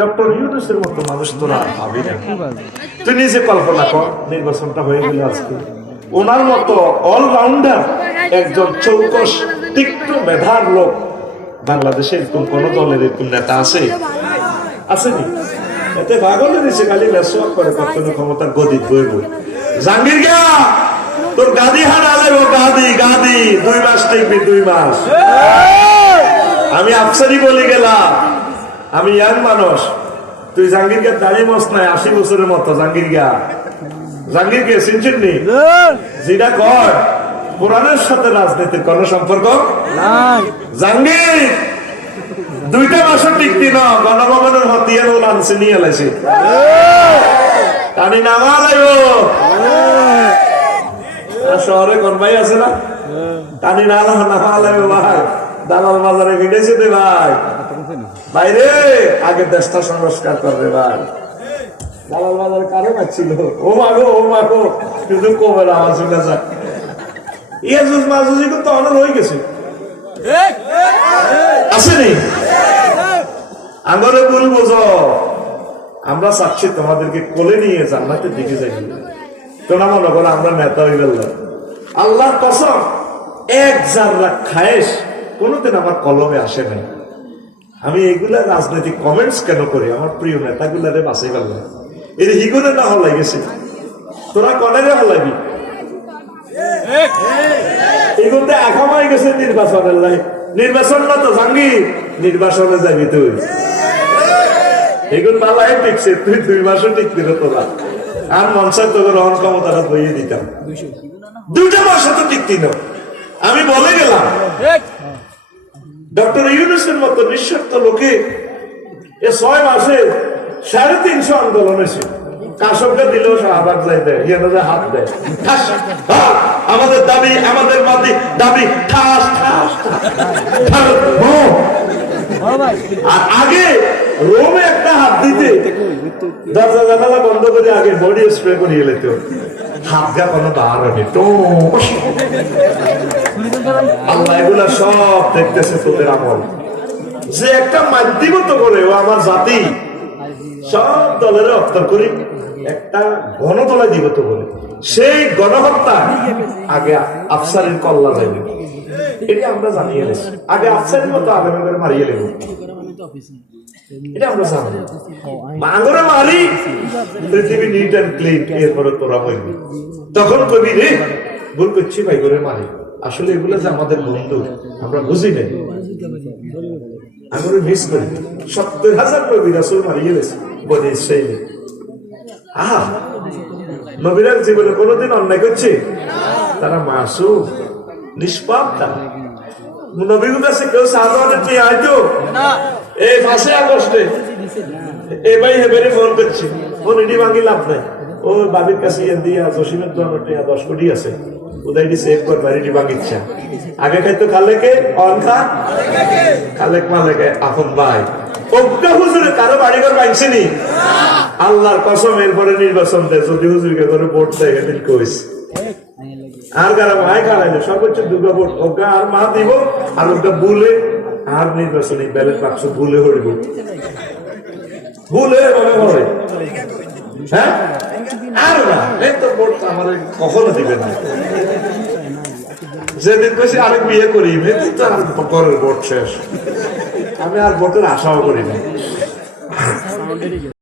Doctor ইউনুসের মতো মানুষ তোরা ভাবি না। তুই নিজে কল্পনা কর, নির্বাচনটা হয়ে গেল আজকে। ওনার মতো অলরাউন্ডার একজন চৌকস তীক্ষ্ণ মেধার লোক বাংলাদেশে এরকম কোন দলের এরকম নেতা আছে? আসেনি। এতে ভাগলে দিছে, খালি মেসওয়াক করে, কখনো ক্ষমতার গদি বই বই জাঙ্গির গা তোর গাদি হারা লাগবো গাদি গাদি। দুই মাস টিকবি, দুই মাস। আমি আফসারি বলে গেলাম। আমি ইয়াং মানুষ। তুই জাঙ্গির গা দাঁড়িয়ে মস নাই, আশি বছরের মতো জাঙ্গির গা। জাঙ্গির কে চিনছেন নি? যেটা কয়, কোরআনের সাথে রাজনীতির কোন সম্পর্ক জাঙ্গির দুইটা মাসও টিকতি না গণভবনের হতিয়ার ওল আনছে নিয়ে টানি নামা আর শহরে কোন আছে না? টানি না নামা লাগবে, ভাই। দালাল বাজারে ভিড়েছে দে ভাই। বাইরে, আগে দেশটা সংস্কার করবে ভাই। দালাল বাজারে কারও পাচ্ছিল ও মাগো ও মাগো শুধু কবে আমার শুনে যায় ইয়াজুজ মাজুজি কিন্তু অনেক হয়ে গেছে। আসেনি আমারও ভুল বোঝো। আমরা চাচ্ছি তোমাদেরকে কোলে নিয়ে জান্নাতের দিকে যাই। তোমরা মনে করো আমরা নেতা হয়ে গেলাম। আল্লাহ কসম, এক জাররা খায়েশ কোনোদিন আমার কলমে আসে নাই। আমি এগুলা রাজনৈতিক কমেন্টস কেন করি? আমার প্রিয় নেতাগুলারে বাঁচাই গেলাম এর হিগুনে না হলাই গেছে তোরা কনেরে হলাবি। এগুলোতে একামাই গেছে নির্বাচনের লাই। নির্বাচন না তো জাঙ্গি নির্বাচনে যাবি তুই। এগুলো পালাই টিকছে তুই দুই মাসও টিকবি না তোরা। আর মনসার তোকে রহন ক্ষমতাটা বইয়ে দিতাম। দুইটা মাসও তো টিকতি না। আমি বলে গেলাম। ডক্টর ইউনুসের মতো নিঃস্বার্থ লোকে এ ছয় মাসে সাড়ে তিনশো আন্দোলন হয়েছে। কাশকটা দিলেও দেয় হাত দেয়। আমাদের দাবি, আমাদের মাটি, দাবি, ঠাস ঠাস। আর আগে রোমে একটা হাত দিতে দরজা জানালা বন্ধ করে আগে বডি স্প্রে করিয়ে লেত হাত। গা কোনো হয়নি। তো আল্লাহ এগুলা সব দেখতেছে তোদের আমল। যে একটা মাধ্যমিত করে ও আমার জাতি। সব দলের অর্থর করি একটা বলে। সেই গণহত্যা আগে আফসারের কল্লা যাইবে। এটা আমরা জানিয়ে আগে আফসারের মতো মারিয়ে মারি, পৃথিবী নিট ক্লিন এরপরে তখন কবি রে ভুল করছি ভাই করে মারি। আসলে এগুলো যে আমাদের বন্ধু, আমরা বুঝি নাই। আমরা মিস করি। সত্তর হাজার নবী রাসুল মারিয়ে গেছে বনে ইসরায়েলে আহা, নবীরার জীবনে কোনোদিন অন্যায় করছে? তারা মাসু নিষ্পাপ তারা। নবীর কাছে কেউ আইতো এই পাঁচে আগস্টে এই ভাই হেবেরে ফোন করছি। ফোন এটি ভাঙি লাভ নাই। ও বাবির কাছে ইয়ে দিয়া, জসিমের দশ কোটি আছে। উদয় দি সেভ কর বাড়িটি ভাঙিচ্ছা আগে খাইতো কালেকে অন খা। মালেকে আপন ভাই। অজ্ঞা হুজুরে, কারও বাড়িঘর ভাঙছেনি আল্লাহর কসম, এরপরে নির্বাচন দেয়। যদি হুজুরকে করে ভোট দেয়, এদিন কইস। আর কারা ভাই কারাইলে সর্বোচ্চ দুর্গা ভোট। অজ্ঞা আর মা দিব, আর অজ্ঞা বুলে আর নির্বাচনী ব্যালেট বাক্স ভুলে হইব। ভুলে মনে হয়। হ্যাঁ? আর না, এই তো ভোট আমার কখনো দিবে না। যেদিন কইছি আমি বিয়ে করি এদিন তো আর করের ভোট শেষ। আমি আর ভোটের আশাও করি না।